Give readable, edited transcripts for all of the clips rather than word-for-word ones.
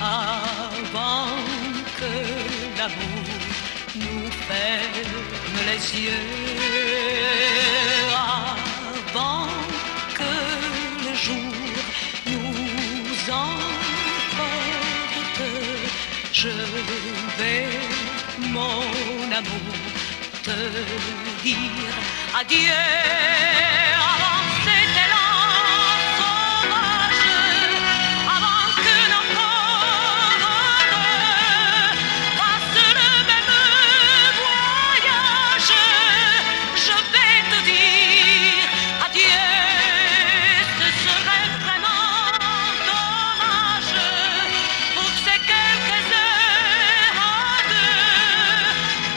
avant que l'amour nous ferme les yeux, avant que le jour nous emporte, je vais, mon amour, te dire adieu. Avant c'était l'an sauvage, avant que nos corps fassent le même voyage, je vais te dire adieu. Ce serait vraiment dommage pour ces quelques heures à deux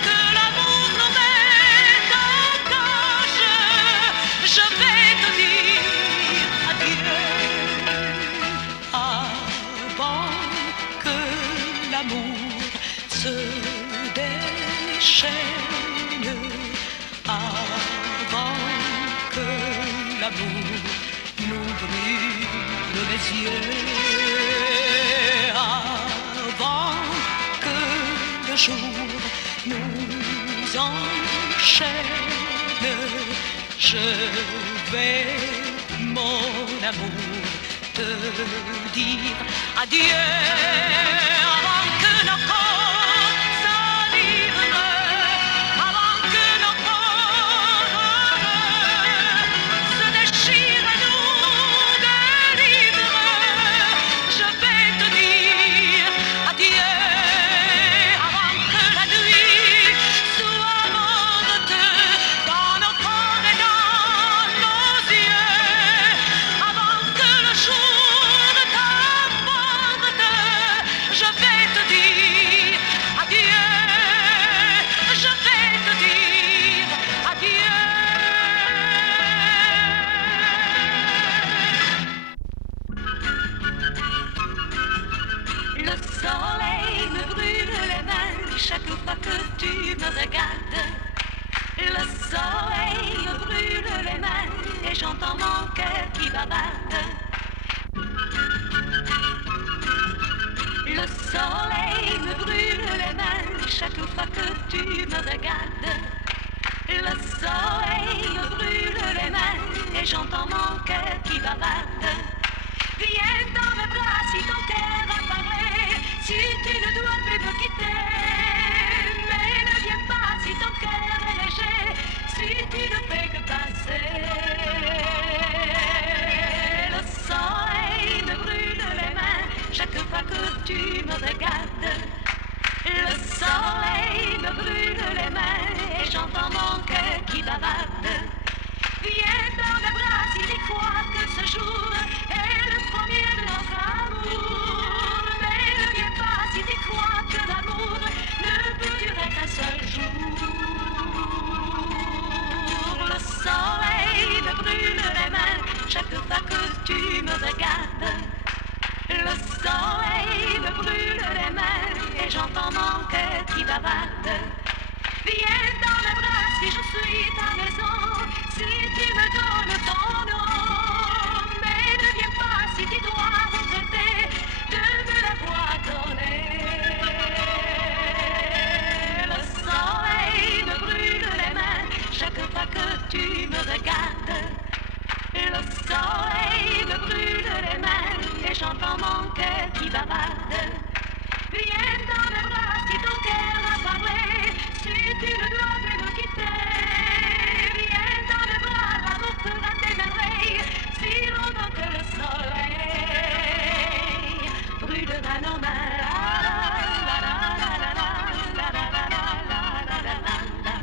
que l'amour nous mette en cage. Je vais te dire adieu avant que l'amour se déchaîne, avant que l'amour nous brûle les yeux, avant que le jour nous enchaîne, je vais, mon amour, te dire adieu. Avant que nos corps s'enivrent, avant que nos corps se déchirent et nous délivrent, je vais te dire adieu. Avant que la nuit soit morte dans nos corps et dans nos yeux, avant que le jour t'apporte, je vais te dire adieu. Je vais te dire adieu. Le soleil me brûle les mains chaque fois que tu me regardes. Le soleil me brûle les mains et j'entends mon cœur qui bavarde. Le soleil me brûle les mains chaque fois que tu me regardes. Le soleil me brûle les mains et j'entends mon cœur qui bavarde. Viens dans mes bras si ton cœur a parlé, si tu ne dois plus me quitter. Mais ne viens pas si ton cœur est léger, si tu ne fais que passer. Le soleil me brûle les mains chaque fois que tu me regardes. Le soleil me brûle les mains et j'entends mon cœur qui bavarde. Viens dans mes bras si tu crois que ce jour est le premier de notre amour. Mais ne viens pas si tu crois que l'amour ne peut durer qu'un seul jour. Le soleil me brûle les mains chaque fois que tu me regardes. Le soleil me brûle les mains et j'entends mon cœur qui bavarde. Viens dans mes bras si je suis ta maison, si tu me donnes ton nom. Mais ne viens pas si tu dois regretter de me l'avoir donné. Le soleil me brûle les mains chaque fois que tu me regardes. Le soleil me brûle les mains et j'entends mon cœur qui bavarde. Viens dans mes bras si ton cœur a parlé, si tu ne dois plus me quitter. Viens dans mes bras, l'amour fera des merveilles, si longtemps que le soleil brûlera nos mains. La la la la la la la la la la la la la la la la la la.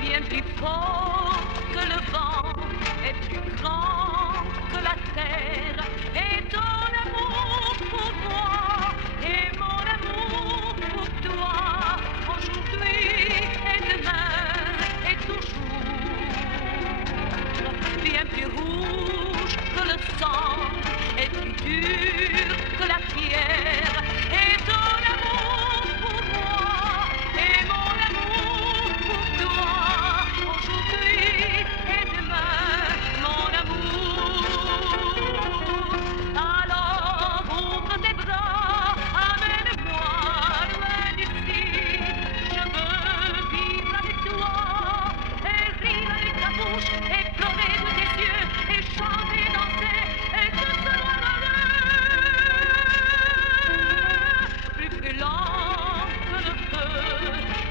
Bien plus fort que le vent et plus grand bien plus rouge que le sang, et plus dur que la pierre. Et ton amour pour moi, et mon amour pour toi, aujourd'hui et demain, mon amour. Alors ouvre tes bras, amène-moi loin d'ici. Je veux vivre avec toi, et rire avec ta bouche, et pleurer de tes yeux, et chanter, danser, et tout cela plus lent que le feu,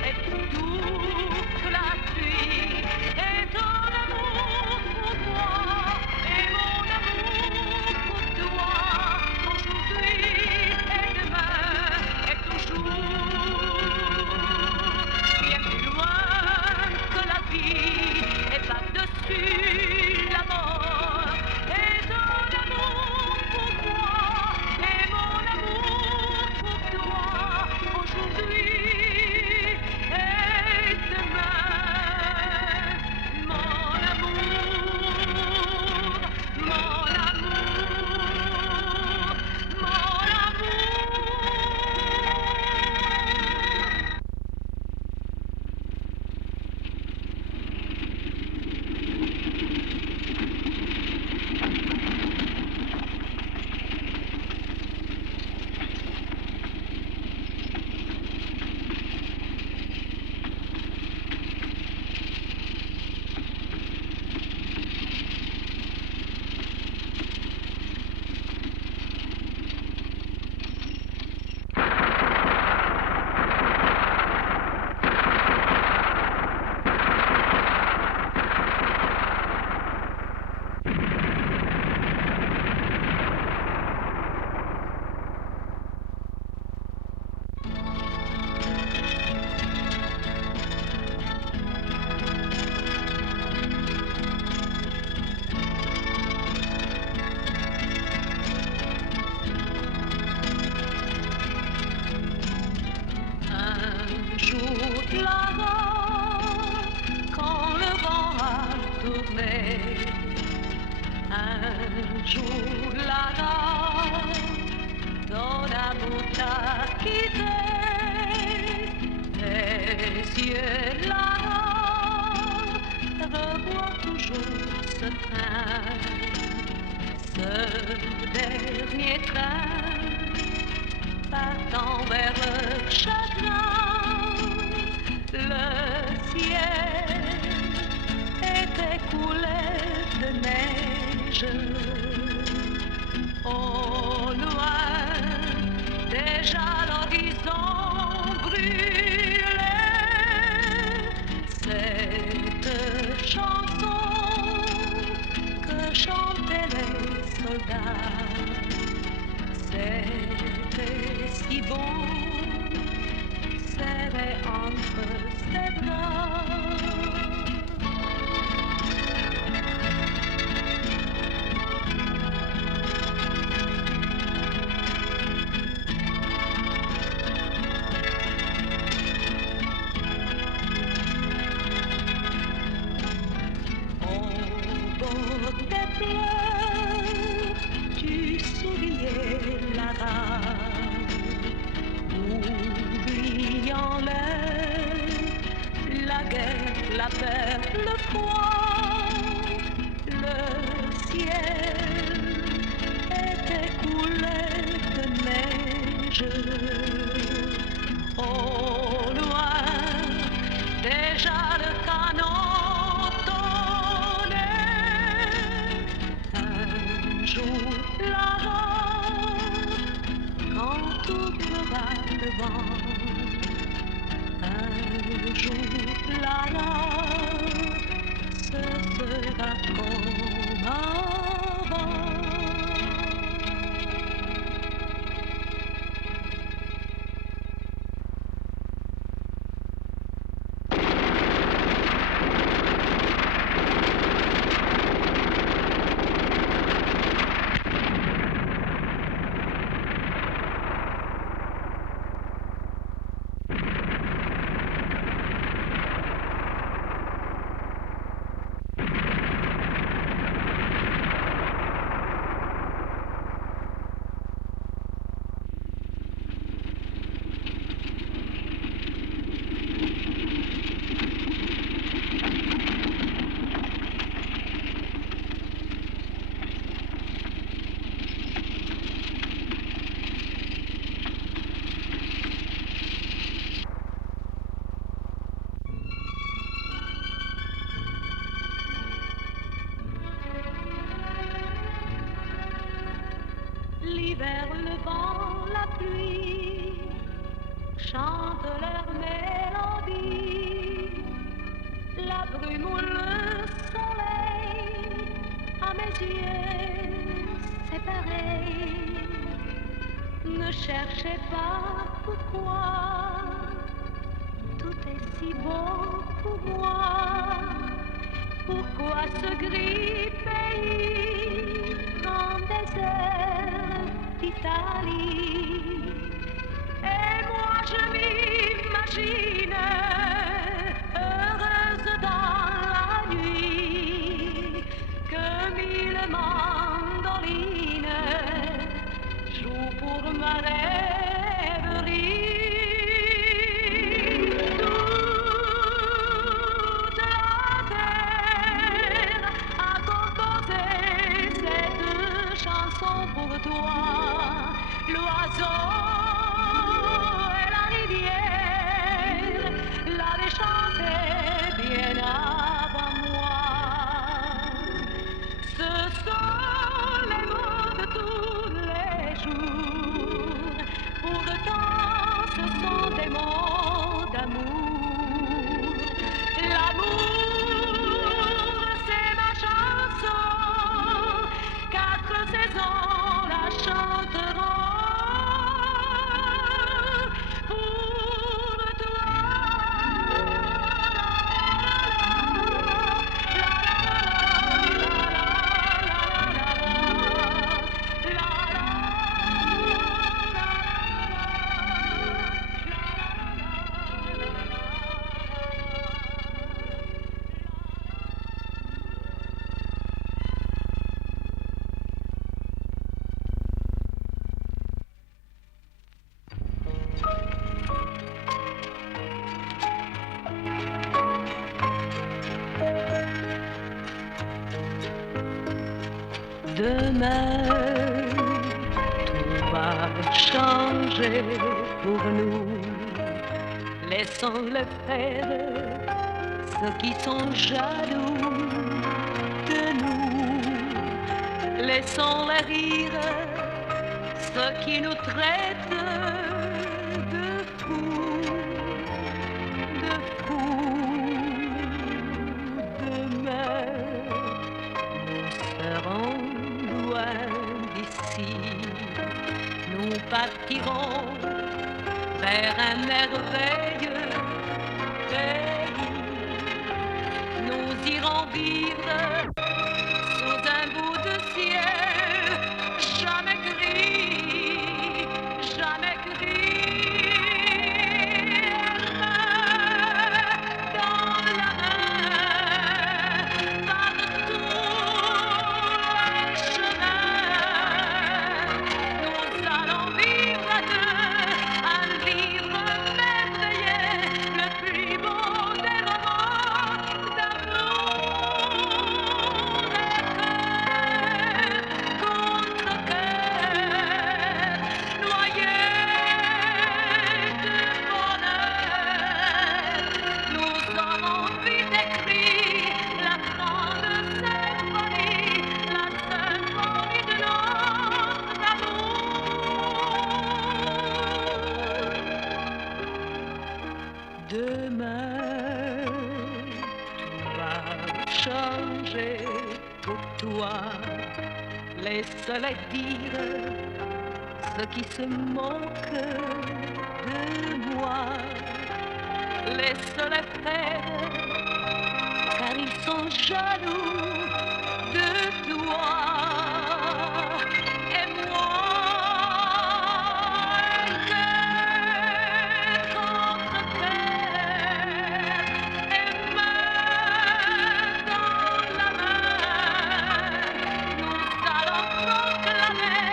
et plus doux que la pluie. Et ton amour pour moi, et mon amour pour toi, aujourd'hui et demain, et toujours. Bien plus loin que la vie, et par-dessus la mort. Et ton amour pour moi, et mon amour pour toi, aujourd'hui et demain, mon amour, mon amour, mon amour. Un jour là-bas, quand le vent a tourné, un jour là-bas, ton amour t'a quitté, tes yeux là-bas, revoient toujours ce train, ce dernier train, partant vers le chagrin, le ciel était coulé de neige. Au loin, déjà l'horizon brûlait. Cette chanson que chantaient les soldats, c'était si bon, serré entre ses bras. Au bord des fleurs, tu souriais là-bas, oubliant la guerre, la peur, le froid, le ciel était coulé de neige. Au loin, déjà le canon tonnait. Un jour là-bas, quand tournera le vent, un jour là-là, ce sera comme avant. L'hiver, le vent, la pluie chantent leur mélodie. La brume ou le soleil, à mes yeux, c'est pareil. Ne cherchez pas pourquoi, tout est si beau pour moi. Pourquoi ce gris pays, grand désert d'Italie? Et moi je m'imagine heureuse dans la nuit, que mille mandolines jouent pour ma rêverie. Toute la terre a composé cette chanson pour toi, l'oiseau et la rivière l'avaient chantée bien avant moi. Ce sont les mots de tous les jours, pourtant ce sont des mots d'amour. L'amour, c'est ma chanson, 4 saisons la chanteront pour toi. Demain, tout va changer pour nous. Laissons-le faire, ceux qui sont jaloux de nous. Laissons-les rire, ceux qui nous traitent de fous, de fous. Demain, nous serons loin d'ici, nous partirons vers un merveilleux pays. Nous irons vivre sous un bout de ciel jamais gris, jamais gris. Dans la main, partout les chemins, nous allons vivre à deux un livre merveilleux, le plus beau des romans d'amour. Cœur contre cœur, noyés de bonheur, nous aurons vite écrit la grande symphonie, la symphonie de notre amour. Demain, tout va changer pour toi. Laisse-les dire ceux qui se moquent de moi. Laisse-les faire, car ils sont jaloux de toi. Et moi, un cœur contre cœur, et main dans la main, nous allons proclamer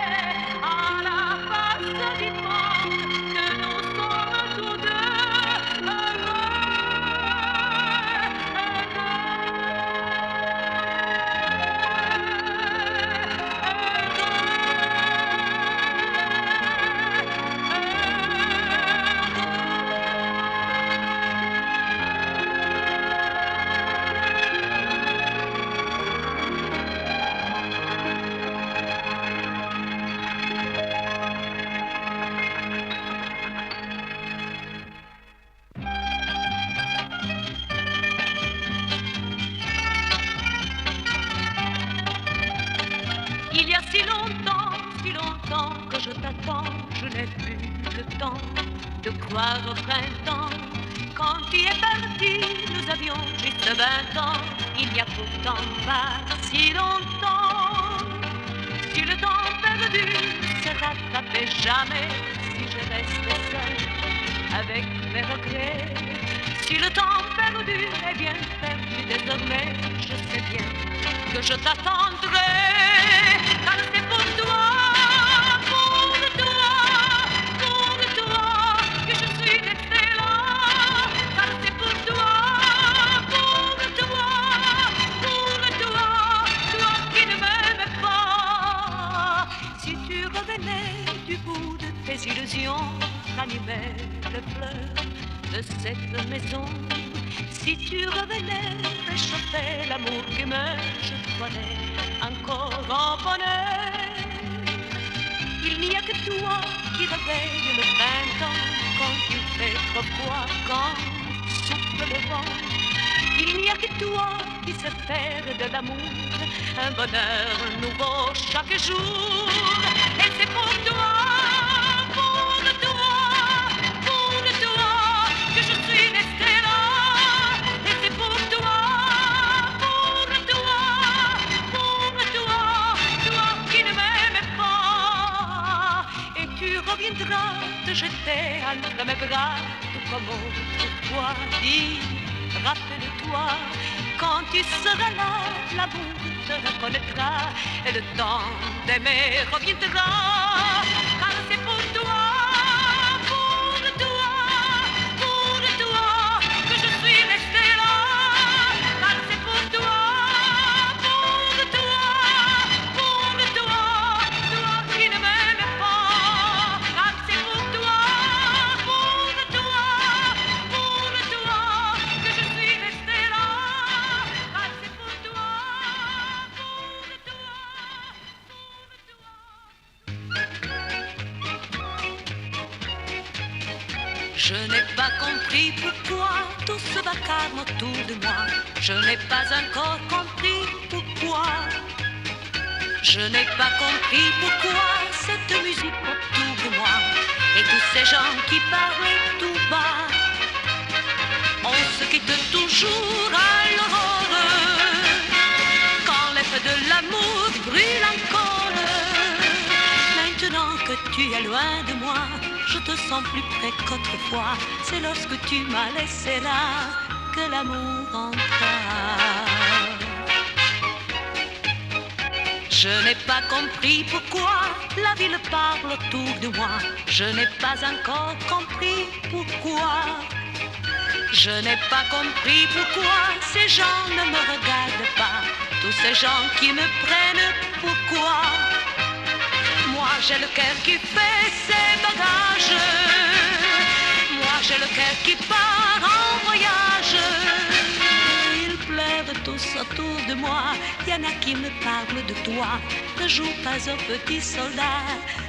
à la face du monde que nous sommes tous deux heureux, heureux. Il y a si longtemps que je t'attends, je n'ai plus le temps de croire au printemps. Quand tu es parti, nous avions juste 20 ans. Il n'y a pourtant pas si longtemps. Si le temps perdu se rattrapait jamais, si je restais seule avec mes regrets. Si le temps perdu est bien perdu désormais, je sais bien que je t'attendrai. Car c'est pour toi, que je suis restée là. Car c'est pour toi, toi qui ne m'aimes pas. Si tu revenais du bout de tes illusions, ranimais le fleur de cette maison. Si tu revenais réchauffer l'amour qui meurt, je croirais encore au bonheur. Il n'y a que toi qui réveille le printemps quand il fait trop froid, quand souffle le vent. Il n'y a que toi qui sais faire de l'amour un bonheur nouveau chaque jour. Et c'est pour toi que je suis restée là. Et c'est pour toi, toi qui ne m'aimes pas. Et tu reviendras te jeter entre mes bras, tout comme autrefois. Dis, rappelle-toi, quand tu seras là, l'amour te reconnaîtra et le temps d'aimer reviendra. Car c'est pour toi que je suis restée là. Car c'est pour toi, toi qui ne m'aimes pas. Car c'est pour toi, que je suis restée là. Car c'est pour toi, Je n'ai pas compris pourquoi tout ce vacarme autour de moi. Je n'ai pas encore compris pourquoi. Je n'ai pas compris pourquoi cette musique autour de moi et tous ces gens qui parlaient tout bas. On se quitte toujours à l'aurore quand les feux de l'amour brûlent encore. Maintenant que tu es loin de moi, je te sens plus près qu'autrefois. C'est lorsque tu m'as laissé là que l'amour entra. Je n'ai pas compris pourquoi la ville parle autour de moi. Je n'ai pas encore compris pourquoi. Je n'ai pas compris pourquoi ces gens ne me regardent pas. Tous ces gens qui me prennent pourquoi. Moi j'ai le cœur qui fait ses bagages. Moi j'ai le cœur qui part en voyage. Ils pleurent tous autour de moi. Il y en a qui me parlent de toi. Ne joue pas au petit soldat,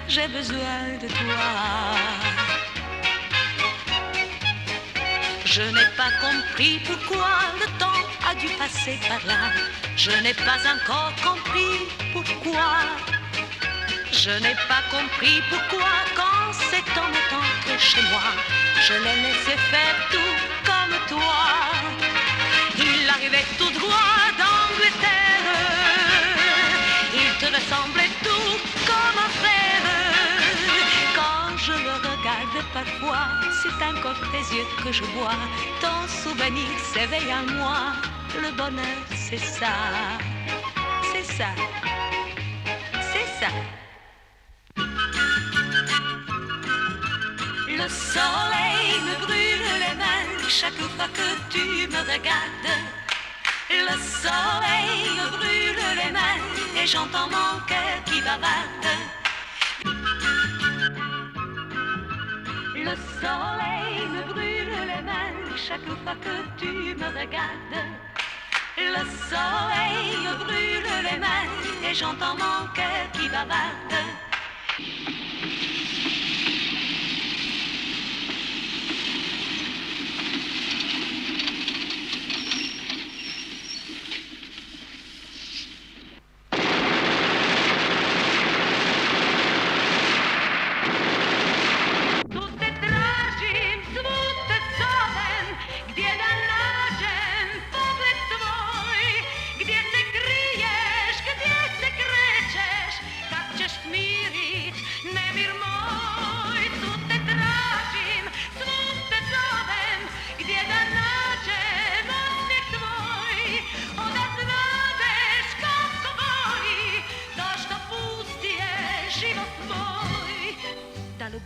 j'ai besoin de toi. Je n'ai pas compris pourquoi le temps a dû passer par là. Je n'ai pas encore compris pourquoi. Je n'ai pas compris pourquoi quand cet homme est entré chez moi, je l'ai laissé faire tout comme toi. Il arrivait tout droit d'Angleterre. Il te ressemblait tout comme un frère. Quand je le regarde parfois, c'est encore tes yeux que je vois. Ton souvenir s'éveille en moi. Le bonheur, c'est ça. C'est ça. C'est ça. Le soleil me brûle les mains chaque fois que tu me regardes. Le soleil me brûle les mains et j'entends mon cœur qui bavarde. Le soleil me brûle les mains chaque fois que tu me regardes. Le soleil me brûle les mains et j'entends mon cœur qui bavarde.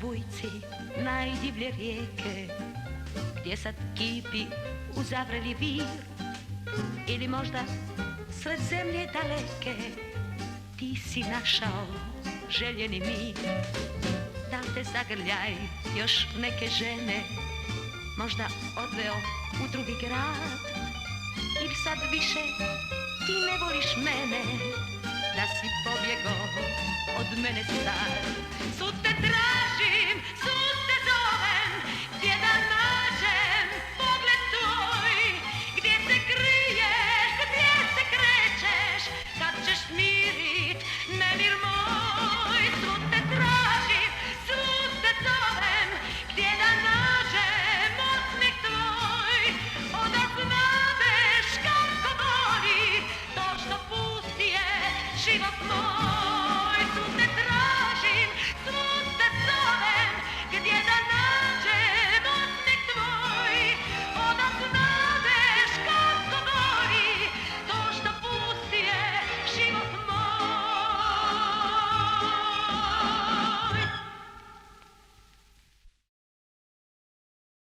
bujci najdivlje rijeke, gdje sad kipi uzavreli vir, ili možda sred zemlje daleke ti si našao željeni mir. Da li te zagrljaj još neke žene možda odveo u drugi grad, ili sad više ti ne voliš mene, da si pobjegao od mene sad. Su te